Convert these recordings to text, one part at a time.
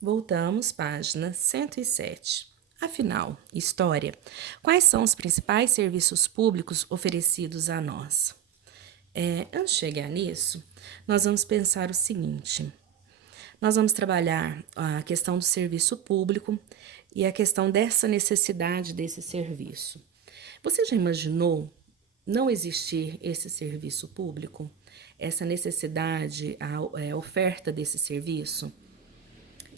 Voltamos, página 107. Afinal, história. Quais são os principais serviços públicos oferecidos a nós? Antes de chegar nisso, nós vamos pensar o seguinte: nós vamos trabalhar a questão do serviço público e a questão dessa necessidade desse serviço. Você já imaginou não existir esse serviço público? Essa necessidade, a oferta desse serviço?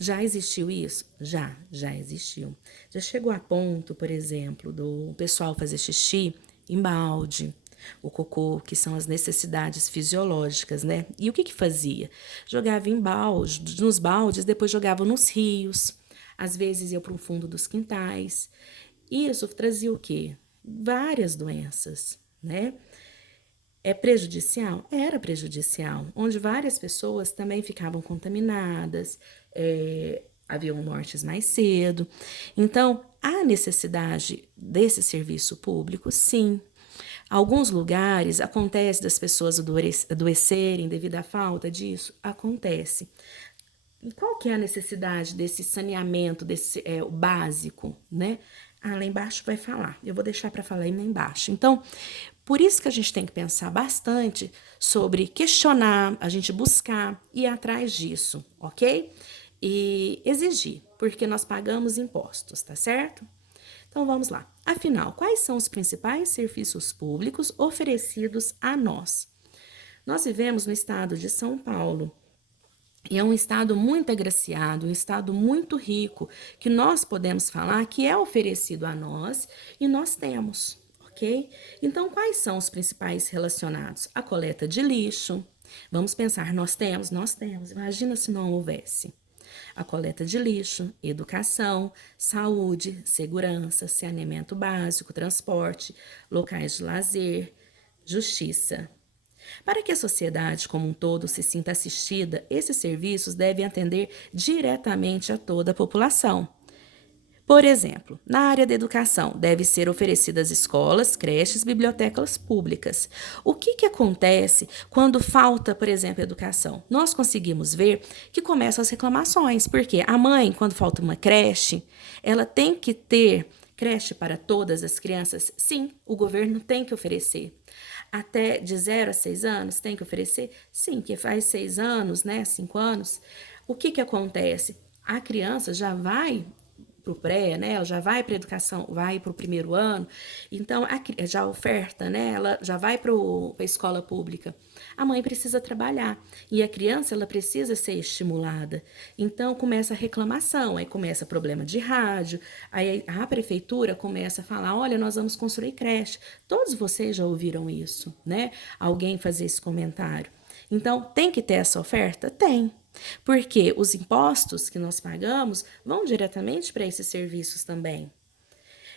Já existiu isso? Já existiu. Já chegou a ponto, por exemplo, do pessoal fazer xixi em balde, o cocô, que são as necessidades fisiológicas, né? E o que fazia? Jogava em balde, nos baldes, depois jogava nos rios, às vezes ia para o fundo dos quintais. Isso trazia o quê? Várias doenças, né? É prejudicial? Era prejudicial, onde várias pessoas também ficavam contaminadas, haviam mortes mais cedo. Então, há necessidade desse serviço público, sim. Alguns lugares acontece das pessoas adoecerem devido à falta disso? Acontece. E qual que é a necessidade desse saneamento, desse o básico, né? Lá embaixo vai falar. Eu vou deixar para falar aí lá embaixo. Então, por isso que a gente tem que pensar bastante sobre questionar, a gente buscar e ir atrás disso, ok? E exigir, porque nós pagamos impostos, tá certo? Então vamos lá. Afinal, quais são os principais serviços públicos oferecidos a nós? Nós vivemos no estado de São Paulo. E é um estado muito agraciado, um estado muito rico, que nós podemos falar que é oferecido a nós e nós temos, ok? Então, quais são os principais relacionados? A coleta de lixo. Vamos pensar, nós temos. Imagina se não houvesse. A coleta de lixo, educação, saúde, segurança, saneamento básico, transporte, locais de lazer, justiça. Para que a sociedade como um todo se sinta assistida, esses serviços devem atender diretamente a toda a população. Por exemplo, na área da educação, devem ser oferecidas escolas, creches, bibliotecas públicas. O que acontece quando falta, por exemplo, educação? Nós conseguimos ver que começam as reclamações, porque a mãe, quando falta uma creche, ela tem que ter creche para todas as crianças? Sim, o governo tem que oferecer. Até de 0 a 6 anos tem que oferecer? Sim, que faz 6 anos, né, 5 anos. O que acontece? A criança já vai para o pré, né? Ela já vai para a educação, vai para o primeiro ano, então já oferta, né? Ela já vai para a escola pública. A mãe precisa trabalhar e a criança ela precisa ser estimulada. Então começa a reclamação, aí começa problema de rádio, aí a prefeitura começa a falar, olha, nós vamos construir creche. Todos vocês já ouviram isso, né? Alguém fazer esse comentário. Então, tem que ter essa oferta? Tem. Porque os impostos que nós pagamos vão diretamente para esses serviços também.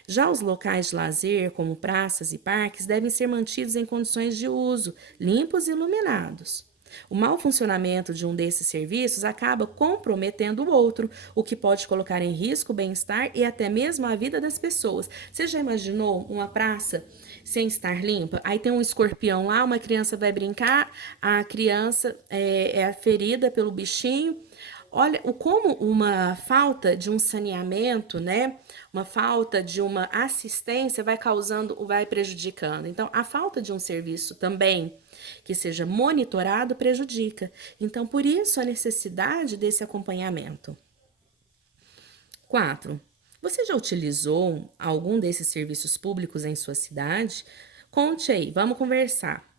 Já os locais de lazer, como praças e parques, devem ser mantidos em condições de uso, limpos e iluminados. O mau funcionamento de um desses serviços acaba comprometendo o outro, o que pode colocar em risco o bem-estar e até mesmo a vida das pessoas. Você já imaginou uma praça sem estar limpa? Aí tem um escorpião lá, uma criança vai brincar, a criança é ferida pelo bichinho. Olha como uma falta de um saneamento, né? Uma falta de uma assistência vai causando, vai prejudicando. Então, a falta de um serviço também que seja monitorado prejudica. Então, por isso a necessidade desse acompanhamento. 4. Você já utilizou algum desses serviços públicos em sua cidade? Conte aí, vamos conversar.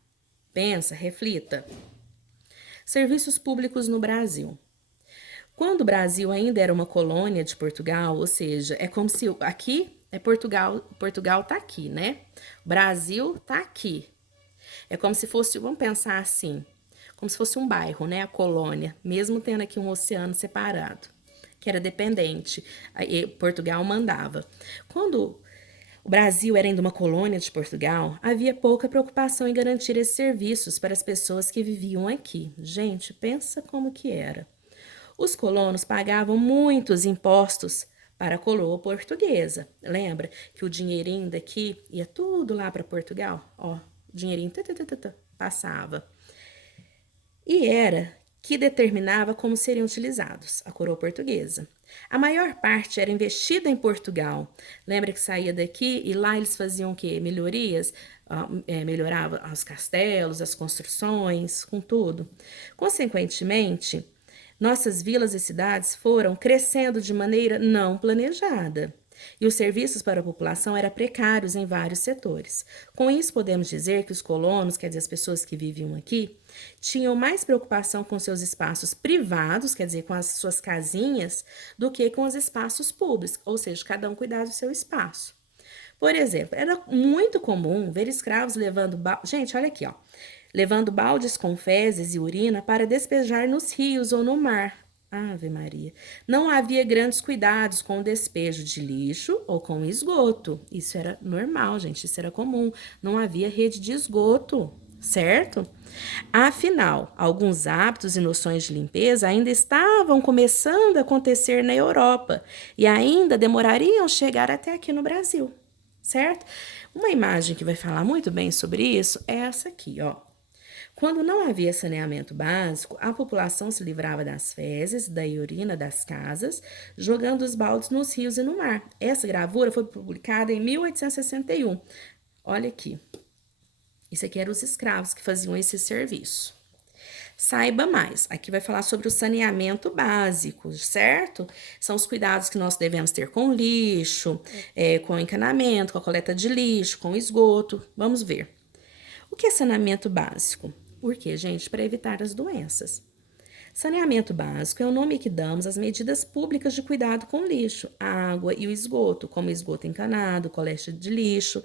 Pensa, reflita. Serviços públicos no Brasil. Quando o Brasil ainda era uma colônia de Portugal, ou seja, é como se aqui é Portugal, Portugal tá aqui, né? O Brasil tá aqui. É como se fosse, vamos pensar assim, como se fosse um bairro, né? A colônia, mesmo tendo aqui um oceano separado, que era dependente. Aí Portugal mandava. Quando o Brasil era ainda uma colônia de Portugal, havia pouca preocupação em garantir esses serviços para as pessoas que viviam aqui. Gente, pensa como que era. Os colonos pagavam muitos impostos para a coroa portuguesa. Lembra que o dinheirinho daqui ia tudo lá para Portugal? Ó, o dinheirinho passava. E era que determinava como seriam utilizados, a coroa portuguesa. A maior parte era investida em Portugal. Lembra que saía daqui e lá eles faziam o quê? Melhorias? Melhorava os castelos, as construções, com tudo. Consequentemente, nossas vilas e cidades foram crescendo de maneira não planejada. E os serviços para a população eram precários em vários setores. Com isso, podemos dizer que os colonos, quer dizer, as pessoas que viviam aqui, tinham mais preocupação com seus espaços privados, quer dizer, com as suas casinhas, do que com os espaços públicos, ou seja, cada um cuidar do seu espaço. Por exemplo, era muito comum ver escravos levando. Gente, olha aqui, ó. Levando baldes com fezes e urina para despejar nos rios ou no mar. Ave Maria. Não havia grandes cuidados com o despejo de lixo ou com esgoto. Isso era normal, gente. Isso era comum. Não havia rede de esgoto, certo? Afinal, alguns hábitos e noções de limpeza ainda estavam começando a acontecer na Europa e ainda demorariam a chegar até aqui no Brasil, certo? Uma imagem que vai falar muito bem sobre isso é essa aqui, ó. Quando não havia saneamento básico, a população se livrava das fezes, da urina das casas, jogando os baldes nos rios e no mar. Essa gravura foi publicada em 1861. Olha aqui. Isso aqui eram os escravos que faziam esse serviço. Saiba mais. Aqui vai falar sobre o saneamento básico, certo? São os cuidados que nós devemos ter com o lixo, com o encanamento, com a coleta de lixo, com o esgoto. Vamos ver. O que é saneamento básico? Por quê, gente? Para evitar as doenças. Saneamento básico é o nome que damos às medidas públicas de cuidado com o lixo, a água e o esgoto, como esgoto encanado, coleta de lixo,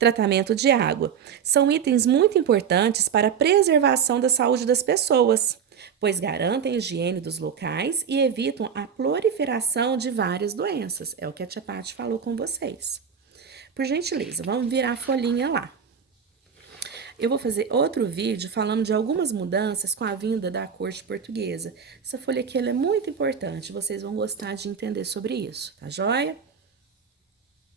tratamento de água. São itens muito importantes para a preservação da saúde das pessoas, pois garantem a higiene dos locais e evitam a proliferação de várias doenças. É o que a tia Paty falou com vocês. Por gentileza, vamos virar a folhinha lá. Eu vou fazer outro vídeo falando de algumas mudanças com a vinda da corte portuguesa. Essa folha aqui ela é muito importante, vocês vão gostar de entender sobre isso, tá joia?